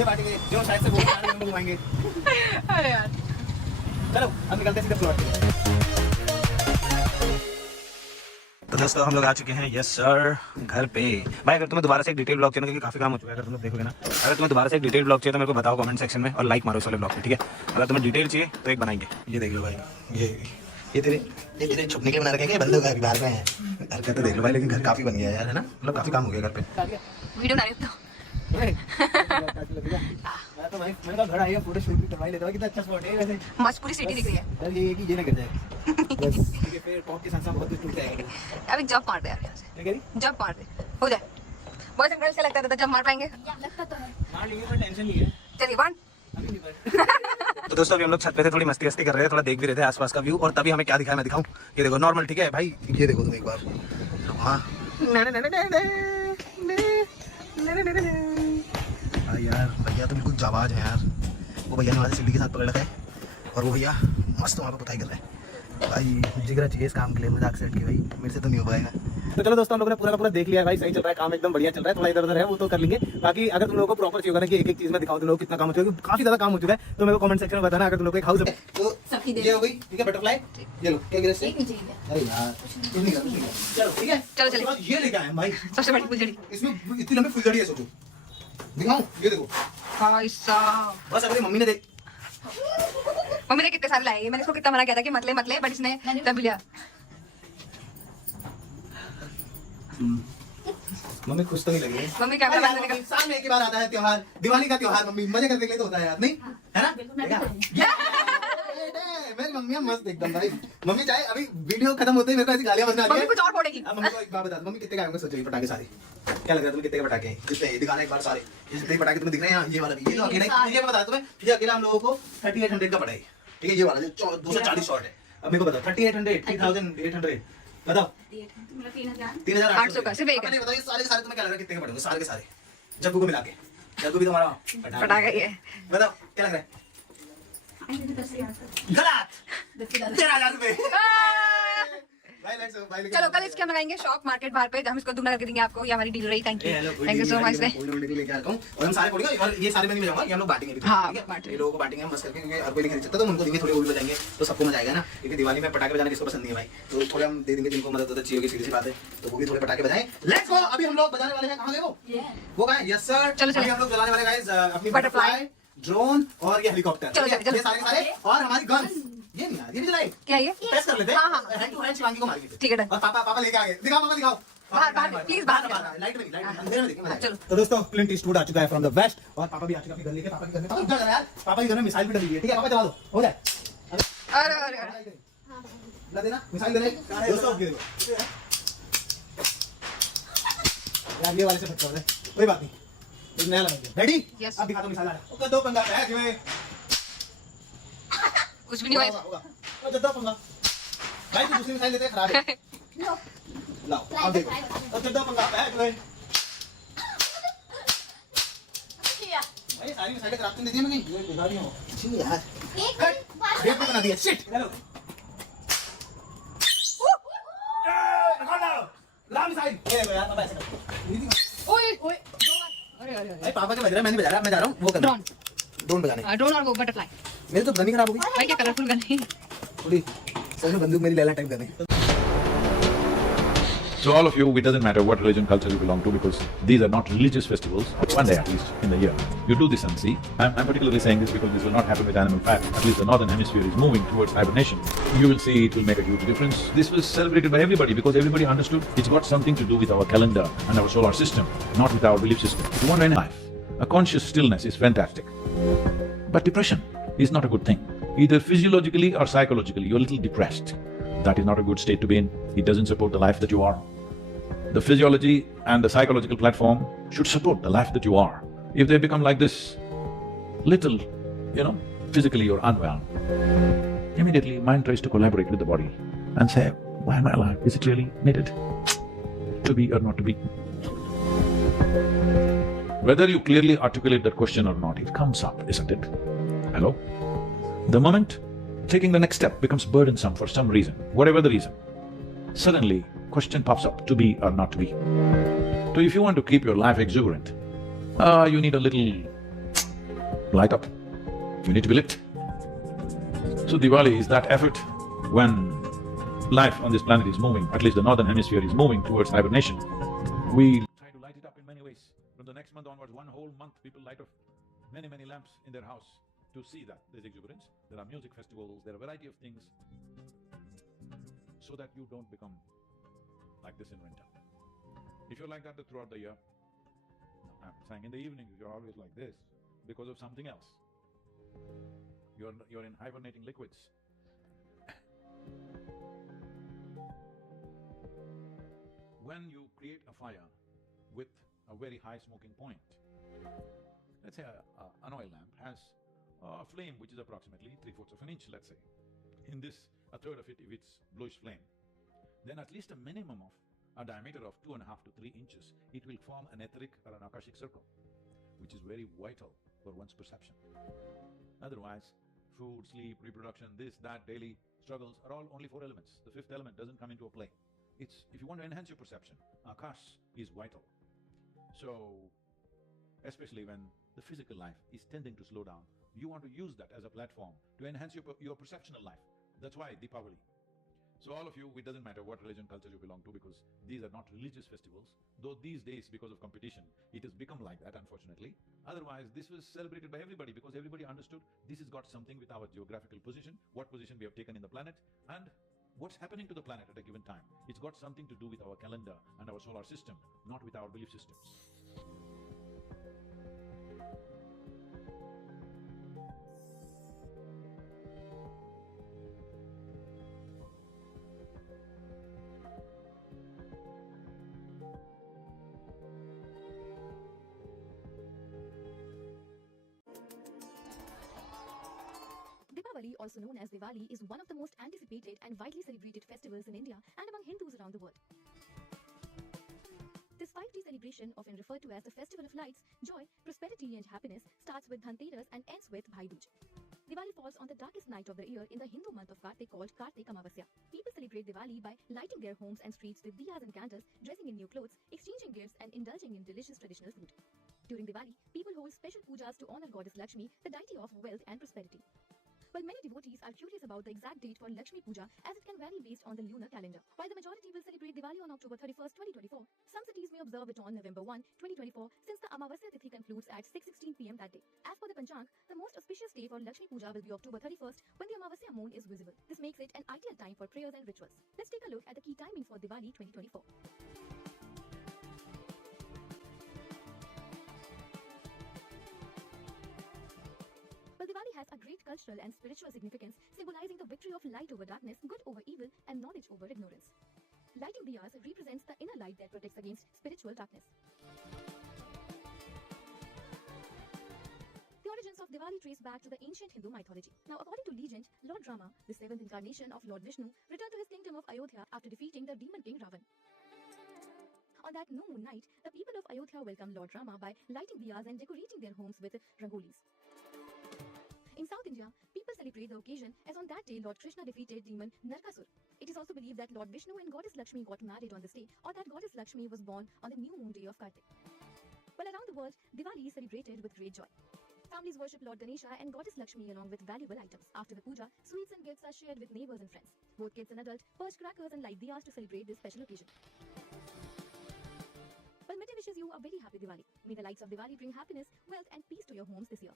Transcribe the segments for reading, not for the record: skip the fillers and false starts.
ये बांटेंगे जो शायद से वो घुमाएंगे। अरे यार चलो अब निकलते सीधे प्लॉट पे। तो दोस्तों हम लोग आ चुके हैं, यस सर, घर पे। भाई अगर तुम्हें दोबारा से एक डिटेल ब्लॉग चाहिए, क्योंकि काफी काम हो चुका है, अगर तुम लोग देखोगे ना, अगर तुम्हें दोबारा से एक डिटेल ब्लॉग चाहिए तो मेरे को बताओ कमेंट सेक्शन में और लाइक मारो इस वाले ब्लॉग पे, ठीक है। अगर तुम्हें डिटेल चाहिए तो एक बनाएंगे। ये देख लो भाई, ये तेरे छुपने के लिए बना रखे हैं, बंद हो गया अभी बाहर में है। घर का तो देख लो भाई, लेकिन घर काफी बन गया यार, है ना, मतलब काफी काम हो गया घर पे। वीडियो बना रही हूँ तो भाई मैंने कहा घर आइए फोटो शूट भी करवा लेता हूं, कितना अच्छा स्पॉट है वैसे, मस्त पूरी सिटी दिख रही है। यार ये कि ये ना गिर जाए बस, ठीक है। फिर टॉप के साथ साथ बहुत कुछ टूट जाएगा। अभी जब मार दे यार यहाँ से, क्या कह रही? जब मार दे हो जाए। बॉयज एंड गर्ल्स से लगता था जब मार पाएंगे, लगता तो है। मार लेंगे, कोई टेंशन नहीं है। चलिए वन। तो दोस्तों अभी हम लोग छत पे थे, थोड़ी मस्ती वस्ती कर रहे थे, थोड़ा देख भी रहे थे आसपास का व्यू, और तभी हमें क्या दिखाया मैं दिखाऊं। ये देखो नॉर्मल, ठीक है भाई, ये देखो तुम एक बार, हाँ यार भैया तो बिल्कुल जाबाज है यार। वो भैया ने वहाँ से सीढ़ी के साथ पकड़ रखा है और वो भैया मस्त वहाँ पर पुताई कर रहा है। भाई जिगरा चाहिए इस काम के लिए, मजाक से हट के भाई, मेरे से तो नहीं हो पाएगा। तो चलो दोस्तों हम लोगों ने पूरा का पूरा देख लिया भाई, सही चल रहा है काम, एकदम बढ़िया चल रहा है। थोड़ा इधर उधर है वो तो कर लेंगे, बाकी अगर तुम लोगों को प्रॉपर चाहिए होगा ना कि एक एक चीज में दिखाओ तुम लोग कितना काम हो चुका है, काफी ज्यादा काम हो चुका है, तो मेरे को कमेंट सेक्शन में बताना। अगर तुम लोग को एक हाउस तो ये हो गई, ठीक है, बटरफ्लाई ये लो, क्या गिरा से? अरे यार कुछ नहीं कर, चलो ठीक है, चलो चलो ये लेके आए भाई, सबसे बड़ी फुलझड़ी। इसमें इतनी लंबी फुलझड़ी है, सोचो दिखाऊं, ये देखो भाई साहब, बस अगर मम्मी ने देख, मम्मी ने कितने सारे लाए, मैंने इसको कितना मना किया था कि मत ले बट इसने तब लिया। मम्मी खुश तो नहीं लगी है। मम्मी कैमरा मैन निकल, साल में एक ही बार आता है त्योहार, दिवाली का त्योहार, मम्मी मजे करने के लिए तो होता है यार, नहीं है ना? मेरी मम्मी मस्त एकदम भाई। मम्मी चाहे अभी वीडियो खत्म होते ही मेरे को ऐसी गालियां बजना आ रही मम्मी है। कुछ और फोड़ेगी। अब मम्मी को एक बात बता दो, मम्मी कितने का आएंगे, सोचो ये पटाखे सारे क्या लग रहा है तुम्हें, कितने के पटाखे हैं? कितने दिखाना एक बार सारे, ये जितने पटाखे तुम्हें दिख रहे हैं, ये वाला भी, ये तो अकेला, ये मैं बता तुम्हें, ये अकेला हम लोगों को 3800 का पड़ा है, ठीक है, ये वाला 240 शॉट है। अब मेरे को बताओ 3800 3800 बताओ 3800 का सिर्फ एक है। बताओ ये सारे के सारे तुम्हें क्या लग रहा है कितने के पड़ेंगे, सारे के सारे जग्गू को मिला के? जग्गू भी तुम्हारा पटाखा ही है। बताओ क्या लग रहा है? गलत 13,000 रुपए। चलो कल इसके हम लगाएंगे शॉप मार्केट बाहर पे, हम इसको दुगना करके देंगे आपको। ये हमारी डील रही, थैंक यू सो मच। और हम सारे पड़ेंगे और ये सारे में नहीं बजाऊंगा, ये हम लोग बांटेंगे भी, हाँ, ठीक है? ये लोगों को बांटेंगे हम मस्त करके, क्योंकि हर कोई नहीं खरीद सकता, तो उनको देंगे, थोड़े वो भी बजाएंगे तो सबको मजा आएगा ना, क्योंकि दिवाली में पटाखे बजाना किसको पसंद नहीं है भाई, तो थोड़े हम दे देंगे जिनको मदद चाहिए होगी, सीधी सी बात है, तो वो भी थोड़े पटाखे बजाएं। लेट्स गो, अभी हम लोग बजाने वाले हैं, कहां गए वो कहां है? यस सर, चलो अभी हम लोग जलाने वाले गाइस अपनी बटरफ्लाई, ड्रोन और ये हेलीकॉप्टर, ये सारे के सारे, और हमारी गन्स। ये नहीं यार, ये भी जलाए, क्या ये टेस्ट कर लेते हैं, हाँ, हैंड टू हैंड शिवांगी को मार के, ठीक है डन। और पापा लेके आ गए, दिखाओ पापा दिखाओ, बाहर प्लीज बाहर लाइट में अंधेरे में देखिए मजा आएगा। चलो। तो दोस्तों क्लिंट ईस्टवुड आ चुका है फ्रॉम द वेस्ट, और पापा भी आ चुका है अपनी गन लेके। पापा की गन में पापा डर यार, पापा की गन में मिसाइल भी डली है, ठीक है पापा चला दो, हो जाए। अरे अरे अरे ला देना मिसाइल दे दोस्तों, ये देखो यार, ये वाले से बच रहा है, कोई बात नहीं, एक नया लगा। रेडी? Yes. अब दिखा दो मिसाइल आ रहा है, ओके, दो पंगा है जिसमें कुछ भी नहीं हुआ। होगा, ओ जद्दा पंगा भाई, तू दूसरी मिसाइल देते हैं, खराब है, लाओ अब देखो, और जद्दा पंगा है जो है भाई, सारी मिसाइलें खराब तो नहीं दी मैं कहीं, ये बेकार नहीं हो छी यार, एक को बना दिया, शिट। हेलो निकाल लो ला मिसाइल, ये लो यार, पापा ऐसे कर, ओए ओए अरे अरे भाई पापा के बज रहा है, मैं नहीं बजा रहा, मैं जा रहा हूँ वो करने, ड्रोन बजाने। ड्रोन और वो बटरफ्लाई। मेरी तो गन ही खराब हो गई भाई क्या कलरफुल गन है। थोड़ी, सच में बंदूक मेरी लैला टाइप गन है। So all of you, it doesn't matter what religion, culture you belong to, because these are not religious festivals, one day at least in the year. You do this and see. I'm particularly saying this because this will not happen with animal fat. At least the northern hemisphere is moving towards hibernation. You will see it will make a huge difference. This was celebrated by everybody because everybody understood it's got something to do with our calendar and our solar system, not with our belief system. If you want any life, a conscious stillness is fantastic. But depression is not a good thing. Either physiologically or psychologically, you're a little depressed. That is not a good state to be in. It doesn't support the life that you are. The physiology and the psychological platform should support the life that you are. If they become like this, little, physically you're unwell, immediately mind tries to collaborate with the body and say, why am I alive? Is it really needed to be or not to be? Whether you clearly articulate that question or not, it comes up, isn't it? Hello? The moment taking the next step becomes burdensome for some reason, whatever the reason, suddenly question pops up, to be or not to be. So if you want to keep your life exuberant, you need a little light up. You need to be lit. So Diwali is that effort when life on this planet is moving, at least the northern hemisphere is moving towards hibernation. We try to light it up in many ways. From the next month onwards, one whole month, people light up many, many lamps in their house to see that there's exuberance. There are music festivals, there are a variety of things, so that you don't become like this in winter. If you're like that throughout the year, I'm saying in the evenings you're always like this because of something else. You're in hibernating liquids. When you create a fire with a very high smoking point, let's say an oil lamp has a flame which is approximately 3/4 of an inch, let's say. In this, a third of it, if it's bluish flame, then at least a minimum of a diameter of 2.5 to 3 inches, it will form an etheric or an akashic circle, which is very vital for one's perception. Otherwise, food, sleep, reproduction, this, that, daily struggles are all only 4 elements. The 5th element doesn't come into a play. It's… if you want to enhance your perception, akash is vital. So, especially when the physical life is tending to slow down, you want to use that as a platform to enhance your perceptional life. That's why Deepavali. So all of you, it doesn't matter what religion, culture you belong to, because these are not religious festivals, though these days, because of competition, it has become like that, unfortunately. Otherwise, this was celebrated by everybody because everybody understood this has got something with our geographical position, what position we have taken in the planet, and what's happening to the planet at a given time. It's got something to do with our calendar and our solar system, not with our belief systems. Deepavali, also known as Diwali, is one of the most anticipated and widely celebrated festivals in India and among Hindus around the world. This 5-day celebration, often referred to as the Festival of Lights, Joy, Prosperity and Happiness, starts with Dhanteras and ends with Bhai Dooj. Diwali falls on the darkest night of the year in the Hindu month of Kartik called Kartik Amavasya. People celebrate Diwali by lighting their homes and streets with diyas and candles, dressing in new clothes, exchanging gifts and indulging in delicious traditional food. During Diwali, people hold special pujas to honor goddess Lakshmi, the deity of wealth and prosperity. While many devotees are curious about the exact date for Lakshmi Puja, as it can vary based on the lunar calendar. While the majority will celebrate Diwali on October 31st, 2024, some cities may observe it on November 1, 2024, since the Amavasya Tithi concludes at 6:16 p.m. that day. As per the Panchang, the most auspicious day for Lakshmi Puja will be October 31st, when the Amavasya moon is visible. This makes it an ideal time for prayers and rituals. Let's take a look at the key timings for Diwali 2024. Well, Diwali has a great cultural and spiritual significance, symbolizing the victory of light over darkness, good over evil, and knowledge over ignorance. Lighting diyas represents the inner light that protects against spiritual darkness. The origins of Diwali trace back to the ancient Hindu mythology. Now, according to legend, Lord Rama, the 7th incarnation of Lord Vishnu, returned to his kingdom of Ayodhya after defeating the demon king Ravan. On that new moon night, the people of Ayodhya welcomed Lord Rama by lighting diyas and decorating their homes with rangolis. In South India, people celebrate the occasion as on that day Lord Krishna defeated demon Narkasur. It is also believed that Lord Vishnu and Goddess Lakshmi got married on this day, or that Goddess Lakshmi was born on the new moon day of Kartik. Well, around the world, Diwali is celebrated with great joy. Families worship Lord Ganesha and Goddess Lakshmi along with valuable items. After the puja, sweets and gifts are shared with neighbors and friends. Both kids and adults burst crackers and light diyas to celebrate this special occasion. Well, Midday wishes you a very happy Diwali. May the lights of Diwali bring happiness, wealth and peace to your homes this year.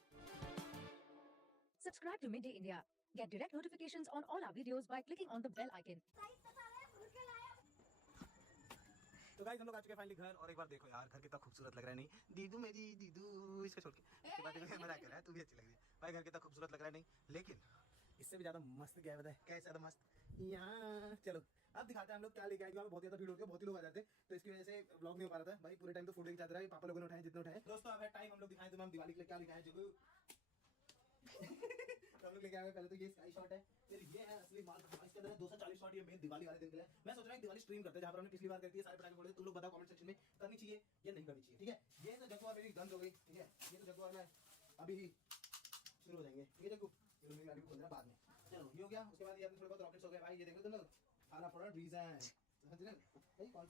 Subscribe to Midday India. Get direct notifications on all our videos by clicking on the bell icon. तो guys हम लोग आ चुके हैं finally घर, और एक बार देखो यार घर कितना खूबसूरत लग रहा है। नहीं दीदू मेरी दीदू, इसको छोड़ के इसके बाद मजाक कर रहा है, तू भी अच्छी लग रही है भाई। घर कितना खूबसूरत लग रहा है, नहीं लेकिन इससे भी ज्यादा मस्त क्या है बताए, क्या ज्यादा मस्त यहाँ। चलो अब दिखाते हैं हम लोग क्या लेके आए। बहुत ज्यादा भीड़ होती है, बहुत ही लोग आ जाते हैं, तो इसकी वजह से ब्लॉग नहीं हो पा रहा था भाई। पूरे टाइम तो फोटो खिंचाते रहे, पापा लोगों ने उठाए जितने उठाए। दोस्तों अब है टाइम हम लोग दिखाएं तुम्हें हम दिवाली के लिए क्या लेके आए। जो हम लोग लेके आए पहले तो ये स्काई शॉट है, फिर ये है असली माल। इसके अंदर 240 शॉट, ये मेन दिवाली वाले दिन के लिए। मैं सोच रहा हूँ दिवाली स्ट्रीम करते हैं, जहाँ पर हमने पिछली बार करती है सारे पटाखे फोड़े। तुम लोग बताओ कमेंट सेक्शन में करनी चाहिए या नहीं करनी चाहिए, ठीक है। ये तो जगुआर मेरी गंद हो गई, ठीक है। ये तो जगुआर में अभी शुरू हो जाएंगे, ठीक है जग्गू। चलो मेरी गाड़ी को खोल देना बाद में। चलो ये हो गया, उसके बाद ये अपने थोड़े बहुत रॉकेट्स हो गए भाई। ये देखो तुम लोग आना पड़ा रीजन समझ रहे भाई। कौन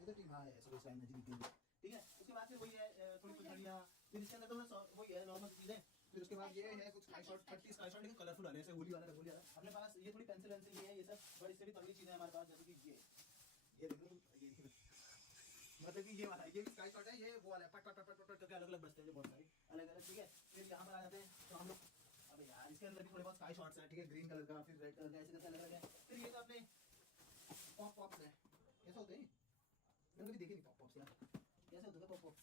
ये तो टीम हाँ है सुबह टाइम में जीती है, ठीक है। उसके बाद फिर वही है थोड़ी कुछ घड़ियाँ, फिर इसके अंदर तो वही है नॉर्मल चीज़ें। उसके बाद ये है कुछ स्काई शॉट 30 स्काई शॉट लेकिन कलरफुल वाले, ऐसे होली वाला रंगोली वाला। अपने पास ये थोड़ी पेंसिल वेंसिल ये है, ये सब, और इससे भी तगड़ी चीजें हमारे पास, जैसे कि ये देखो ये मतलब कि ये वाला, ये भी स्काई शॉट है, ये वो वाला पट पट पट पट करके अलग अलग बजते हैं, जो बहुत सारी अलग अलग। ठीक है, फिर यहाँ पर आ जाते हैं तो हम लोग, अबे यार इसके अंदर भी थोड़े बहुत स्काई शॉट्स हैं। ठीक है, ग्रीन कलर का, फिर रेड कलर का, ऐसे करके अलग अलग है। फिर ये तो अपने पॉप पॉप्स है, कैसे होते हैं मैंने कभी देखे नहीं पॉप पॉप्स यार, कैसे होते हैं पॉप पॉप्स?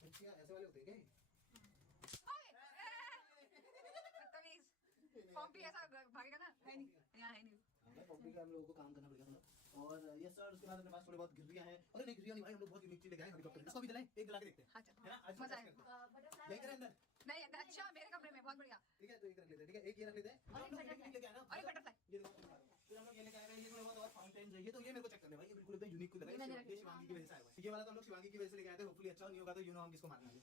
अच्छा ऐसे वाले होते हैं क्या? बदतमीज। फॉर्म भी ऐसा भागेगा ना, है नहीं, यहाँ है नहीं। कॉपी का हम लोगों को काम करना पड़ेगा थोड़ा। और ये सर उसके बाद अपने पास थोड़े बहुत गिर्रियाँ हैं। अरे नहीं गिर्रियाँ नहीं भाई, हम लोग बहुत यूनिक चीज लेके आए हेलीकॉप्टर। इसको भी जलाएं, एक जला के देखते हैं, हाँ, है ना? आज मजा यही आएगा। करें अंदर। नहीं अच्छा, मेरे कमरे में बहुत बढ़िया। ठीक है, तो एक रख लेते हैं। ठीक है, एक ये रख लेते हैं। हम लोग यूनिक लेके आए ना, और एक बटरफ्लाई। ये देखो, फिर हम लोग ये लेके आए हैं, ये थोड़े बहुत और फाउंटेन चाहिए, तो ये मेरे को चेक करने भाई, ये बिल्कुल एकदम यूनिक को लगा है। ये शिवांगी की वजह से आया हुआ है। ये वाला तो हम लोग शिवांगी की वजह से लेके आए थे, होपफुली अच्छा नहीं होगा तो यू नो हम किसको मारना है।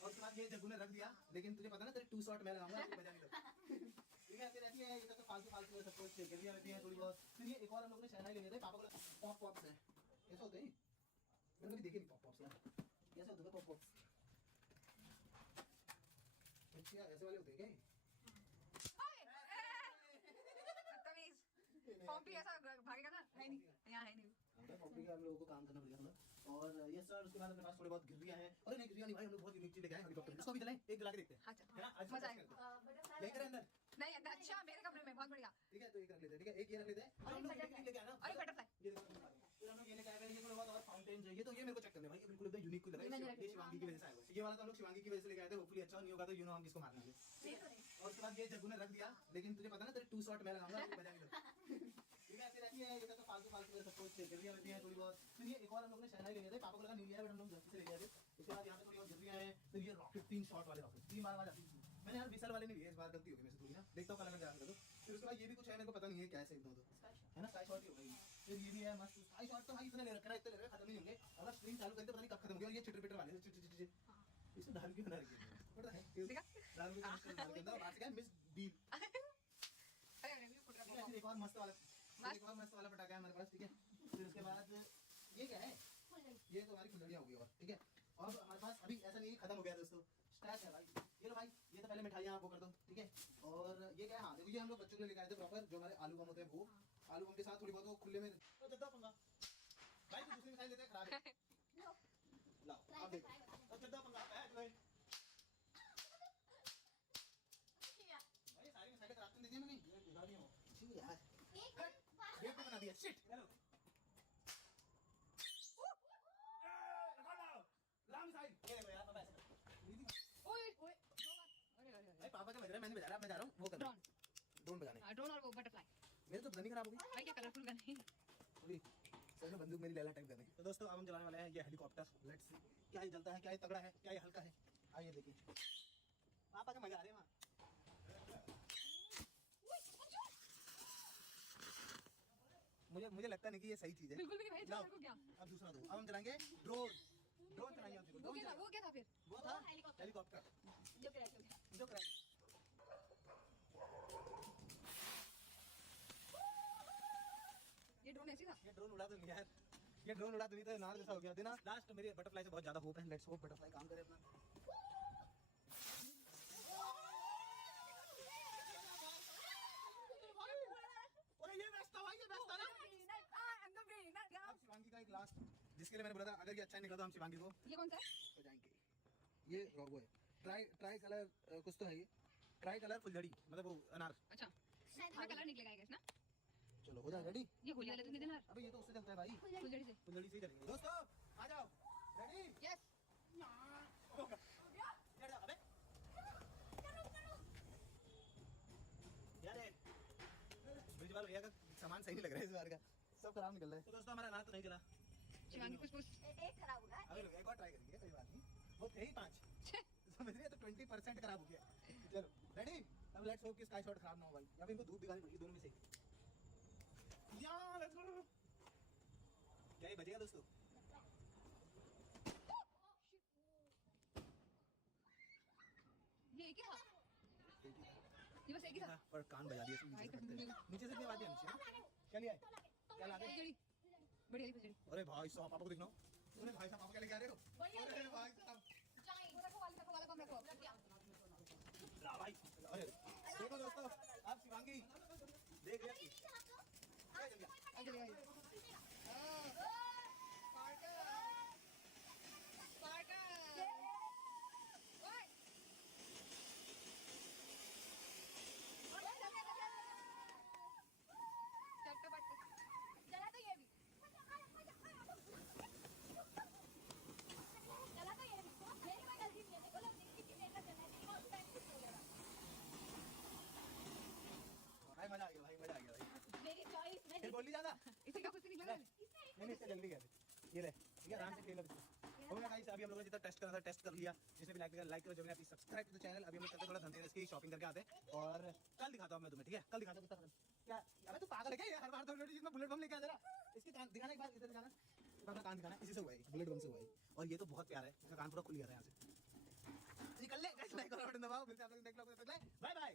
और उसके बाद ये जग्गू ने रख दिया, लेकिन तुझे पता ना तेरे 2 शॉट मैं लगाऊंगा, तो मजा नहीं लगता। ठीक है, फिर ऐसी है, ये सब तो फालतू फालतू सब कुछ गिर्रियाँ रहती हैं थोड़ी बहुत। फिर ये एक और हम लोग ने शहनाई ले लिए थे, पापा को पॉप पॉप्स है, कैसे होते हैं मैंने कभी देखे नहीं पॉप पॉप्स यार, कैसे होते हैं पॉप पॉप्स? अच्छा ऐसे वाले होते हैं क्या? बदतमीज। फॉर्म भी ऐसा भागेगा ना, है नहीं, यहाँ है नहीं। कॉपी का हम लोगों को काम करना पड़ेगा थोड़ा। और ये सर उसके बाद अपने पास थोड़े बहुत गिर्रियाँ हैं। अरे नहीं गिर्रियाँ नहीं भाई, हम लोग बहुत यूनिक चीज लेके आए हेलीकॉप्टर। इसको भी जलाएं, एक जला के देखते हैं, हाँ, है ना? आज मजा यही करें अंदर। नहीं अच्छा, मेरे कमरे में बहुत बढ़िया। ठीक है, तो एक रख लेते हैं। ठीक है, एक ये रख लेते हैं। हम लोग यूनिक लेके आए ना, और एक बटरफ्लाई। ये देखो, फिर हम लोग ये लेके आए हैं, ये थोड़े बहुत और फाउंटेन चाहिए, तो ये मेरे को चेक करने भाई, ये बिल्कुल एकदम यूनिक को लगा है। ये शिवांगी की वजह से आया हुआ है। ये वाला तो हम लोग शिवांगी की वजह से लेके आए थे, होपफुली अच्छा नहीं होगा तो यू नो हम किसको मारना है। और उसके बाद ये जग्गू ने रख दिया, लेकिन तुझे पता ना तेरे 2 शॉट मैं लगाऊंगा, तो मजा नहीं लगता। ठीक है, फिर ऐसी है, ये सब तो फालतू फालतू सब कुछ गिर्रियाँ रहती हैं थोड़ी बहुत। फिर ये एक और हम लोग ने शहनाई ले लिए थे, पापा को लगा नहीं लिया, बट हम लोग जल्दी से ले गए थे। उसके बाद यहाँ पे थोड़ी और गिर्रियाँ हैं। फिर ये रॉकेट 3 शॉट वाले रॉकेट 3 बार जाती है। मैंने यार विशाल वाले नहीं लिए, इस बार गलती हो गई मेरे से थोड़ी ना, देखता हूँ कल अगर जाकर। फिर उसके बाद ये भी कुछ है, मेरे को पता नहीं है क्या है, एकदम तो है ना स्काई शॉट ही हो गई। फिर ये भी है मस्त स्काई शॉट, तो भाई इतने ले रखा है, इतने ले रखे खत्म नहीं होंगे। अगर स्क्रीन चालू करते पता नहीं कब खत्म हो गया। और ये चिटर पिटर वाले इसमें दारू क्यों बना रखी है? पता है दारू की डाल के अंदर बात क्या मिस बीप। अरे भी फुट रहा है। एक और मस्त वाला पटाखा है हमारे पास। ठीक है, फिर उसके बाद ये क्या है? ये तो हमारी फुलझड़ियाँ हो गई। और ठीक है, और हमारे पास अभी ऐसा नहीं खत्म हो गया दोस्तों, स्टैक है भाई। ये लो भाई, ये तो पहले मिठाइयाँ वो कर दो। ठीक है, और ये क्या है? हाँ देखो, ये हम लोग बच्चों के लिए लेकर आए थे प्रॉपर, जो हमारे आलू बम होते हैं वो। आलू बम के साथ थोड़ी बहुत वो खुले में तो जद्दा पंगा भाई, तो दूसरी मिठाई लेते हैं, खराब है। लाओ आप देखो, तो जद्दा पंगा है भाई, सारी मिठाई खराब तो नहीं दी मैंने, ये बिगाड़ दिया हो। ठीक है यार, गेट पे बना दिया शिट। हेलो लाम साइड, ये देखो यार, पापा ऐसे ओए ओए, अरे अरे भाई पापा क्या बज रहा है, मैंने बजा रहा, मैं जा रहा हूँ वो कर ड्रोन बजाने। ड्रोन और वो बटरफ्लाई। मेरे तो बंदी खराब हो गई भाई क्या कलरफुल गन है। पूरी सर में बंदूक मेरी लैला टाइप कर देंगे। तो दोस्तों अब हम चलाने वाले हैं ये हेलीकॉप्टर। लेट्स सी क्या ये जलता है, क्या ये तगड़ा है, क्या ये हल्का है। आइए देखिए, पापा का मजा आ रहा है वहाँ। मुझे लगता नहीं कि ये सही चीज है, बिल्कुल भी नहीं भाई, लाओ, को क्या? अब दूसरा दो। अब हम चलाएंगे ड्रोन चलाएंगे। वो क्या था फिर? वो था हेलीकॉप्टर जो करा ये ड्रोन ऐसी था। ये ड्रोन उड़ा तो नहीं यार, ये ड्रोन उड़ा तो नहीं, तो नार जैसा हो गया देना। लास्ट मेरे बटरफ्लाई से बहुत ज्यादा होप है, लेट्स होप बटरफ्लाई काम करे अपना। अरे ये बेस्ट था भाई, ये बेस्ट था ना। अब शिवांगी का एक लास्ट, जिसके लिए मैंने बोला था अगर ये अच्छा निकला तो हम शिवांगी को ये कौन सा है? हो जाएंगे। ये वो है ट्राई कलर कुछ तो है, ये ट्राई कलर फुलझड़ी, मतलब वो अनार। अच्छा, इसमें कलर निकलेगा आई ना। चलो हो जाए रेडी। ये होली वाले तो नहीं देना। अबे ये तो उससे चलता है भाई, फुलझड़ी से। फुलझड़ी से ही करेंगे। दोस्तों आ जाओ, रेडी। यस। अबे यार ब्रिज वाला भैया का सामान सही नहीं लग रहा है इस बार का, सब खराब निकल रहा है। तो दोस्तों हमारा अनार तो नहीं चला, शिवांगी कुछ एक खराब हुआ है। अभी एक और ट्राई करेंगे, कोई बात नहीं। वो थे ही 5 समझ रही है, तो 20% खराब हो गया। चलो रेडी, अब लेट्स होप कि स्काई शॉट खराब ना हो भाई, या फिर इनको धूप दिखानी पड़ेगी, दोनों में से यार। लेट्स गो, क्या ये बजेगा दोस्तों? ये एक ही था। ये बस एक ही था। पर कान बजा दिया नीचे से भी आवाज आनी चाहिए। क्या लिया है, क्या ला गए? फुलझड़ी बढ़िया फुलझड़ी। अरे भाई साहब पापा को दिखना, अरे भाई साहब पापा क्या लेके आ रहे हो? अरे भाई साहब मांगी देख लिया भाई मजा आ गया भाई मजा आ गया भाई मेरी चॉइस मैं फिर बोली ज्यादा इसे क्या कुछ नहीं लगा नहीं इससे जल्दी कर ये ले ठीक है आराम से खेलो हो गया गाइस अभी हम लोगों ने जितना टेस्ट करना था टेस्ट कर लिया जिसने भी लाइक करो जो भी please subscribe to the channel अभी हम लोग चलते थोड़ा धनतेरस की शॉपिंग करके आते और कल दिखाता हूं मैं तुम्हें ठीक है कल दिखाता हूं क्या अबे तू पागल है क्या हर बार तो वीडियो में बुलेट बम लेके आ जरा इसके कान दिखाना एक बार इधर दिखाना अपना कान दिखाना इसी से हुआ है बुलेट बम से हुआ है और ये तो बहुत प्यारा है इसका कान पूरा खुल गया था यहां से निकल ले गाइस लाइक करो बटन दबाओ मिलते हैं आप लोग नेक्स्ट व्लॉग में बाय बाय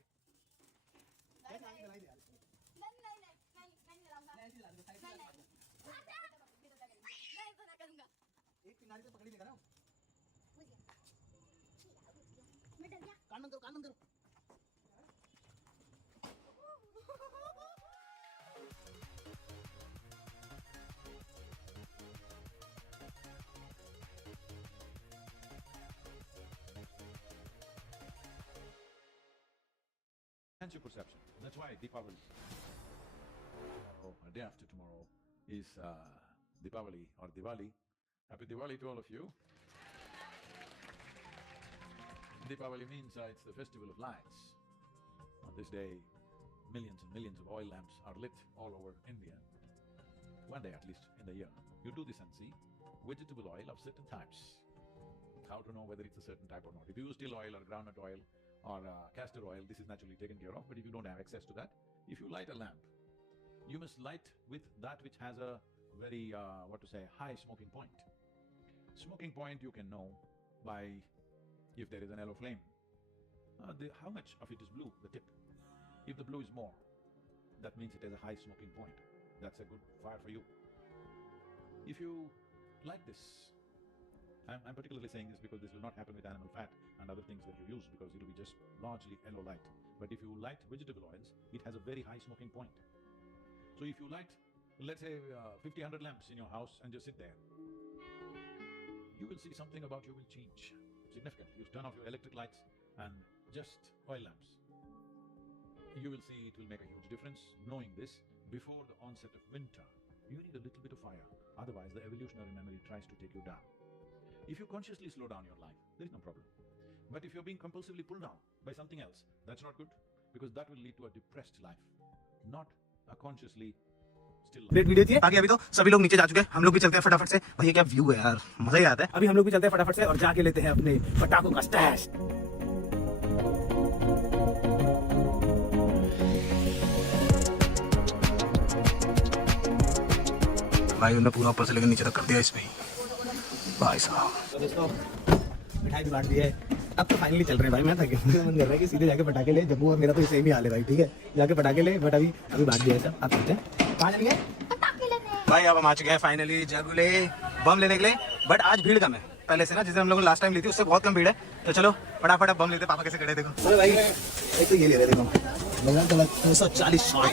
गाइस आगे चलाई दे यार एक किनारे से पकड़ी लेगा ना कान बंद करो Enhance your perception. That's why Deepavali, a day after tomorrow, is Deepavali or Diwali. Happy Diwali to all of you. Deepavali means it's the festival of lights. On this day, millions and millions of oil lamps are lit all over India. One day at least in the year. You do this and see vegetable oil of certain types. How to know whether it's a certain type or not? If you use still oil or groundnut oil or castor oil, this is naturally taken care of. But if you don't have access to that, if you light a lamp, you must light with that which has a very, high smoking point. Smoking point you can know by if there is an yellow flame. How much of it is blue, the tip? If the blue is more, that means it has a high smoking point. That's a good fire for you. If you light this, I'm particularly saying this because this will not happen with animal fat and other things that you use because it will be just largely yellow light. But if you light vegetable oils, it has a very high smoking point. So if you light, let's say 50, 100 lamps in your house and just sit there, you will see something about you will change significantly. You turn off your electric lights and just oil lamps. You will see it will make a huge difference. Knowing this, before the onset of winter, you need a little bit of fire. Otherwise, the evolutionary memory tries to take you down. If you consciously slow down your life, there is no problem. But if you're being compulsively pulled down by something else, that's not good because that will lead to a depressed life, not a consciously still life. Great video थी आगे अभी तो सभी लोग नीचे जा चुके हैं हम लोग भी चलते हैं फटाफट से भैया क्या व्यू है यार मजा ही आता है अभी हम लोग भी चलते हैं फटाफट से और जाके लेते हैं अपने पटाखों का स्टैश भाई उन्होंने पूरा ऊपर से लेकर नीचे तक कर दिया इसमें भाई साहब तो दोस्तों मिठाई भी बांट दी है अब तो फाइनली चल रहे हैं भाई मैं थक गया मेरा मन कर रहा है कि सीधे जाके पटाखे ले जब्बू और मेरा तो सेम ही हाल है भाई ठीक है जाके पटाखे ले बट अभी बांट दिया है सब आप चलते हैं कहाँ चलेंगे भाई अब हम आ चुके हैं फाइनली जगुले बम लेने के लिए बट आज भीड़ कम है पहले से ना जिसे हम लोग लास्ट टाइम ली थी उससे बहुत कम भीड़ है तो चलो फटाफट बम लेते पापा कैसे खड़े देखो अरे भाई एक तो ये ले रहे देखो 240 शॉट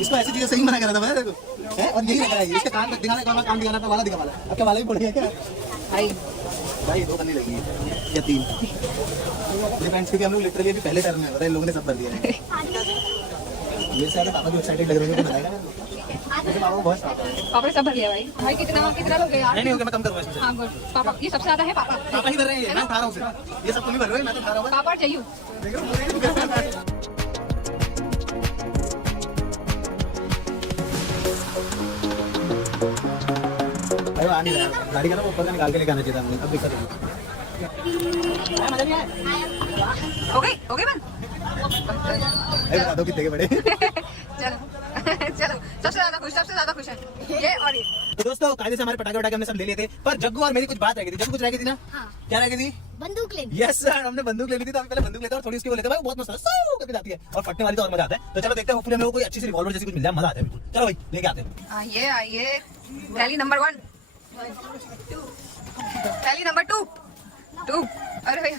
इसको ऐसी चीजें सही मना कर रहा था देखो और यही लग रहा है इसके कान दिखाने का कान दिखाना वाला दिखा वाला अब क्या वाला भी पड़ गया क्या भाई 2 करनी लगी या 3 डिपेंड्स क्योंकि हम लोग लिटरली अभी पहले टर्न में बताए लोगों ने सब कर दिया है ये सारे पापा भी एक्साइटेड लग रहे हैं बताएगा पापा ने सब भर लिया भाई भाई कितना लोग हैं यार नहीं होगा मैं कम करूंगा इसमें हाँ गुड पापा ये सबसे ज्यादा है पापा पापा ही भर रहे हैं मैं उठा रहा हूं ये सब तुम ही भर रहे हो मैं तो उठा रहा हूं पापा चाहिए अरे आ नहीं रहा गाड़ी का ना ऊपर का निकाल के लेके आना चाहिए था हमने अब दिक्कत है हो गई बंद अरे बता दो कितने के बड़े चलो चलो सबसे ज्यादा खुश है ये और ये तो दोस्तों कायदे से हमारे पटाखे हमने सब ले लिए थे पर जग्गू और मेरी कुछ बात रह गई थी जब कुछ रह गई थी ना क्या रह गई थी बंदूक लेनी यस सर हमने बंदूक ले ली थी तो पहले बंदूक लेते और थोड़ी उसकी वो लेते भाई बहुत मस्त है करके जाती है और फटने वाली तो और मजा आता है तो चलो देखते हैं होपफुली हम लोगों को कोई अच्छी सी रिवॉल्वर जैसी कुछ मिल जाए मजा आता है बिल्कुल चलो भाई लेके आते हैं आइए रैली नंबर 1 रैली नंबर 2 अरे भैया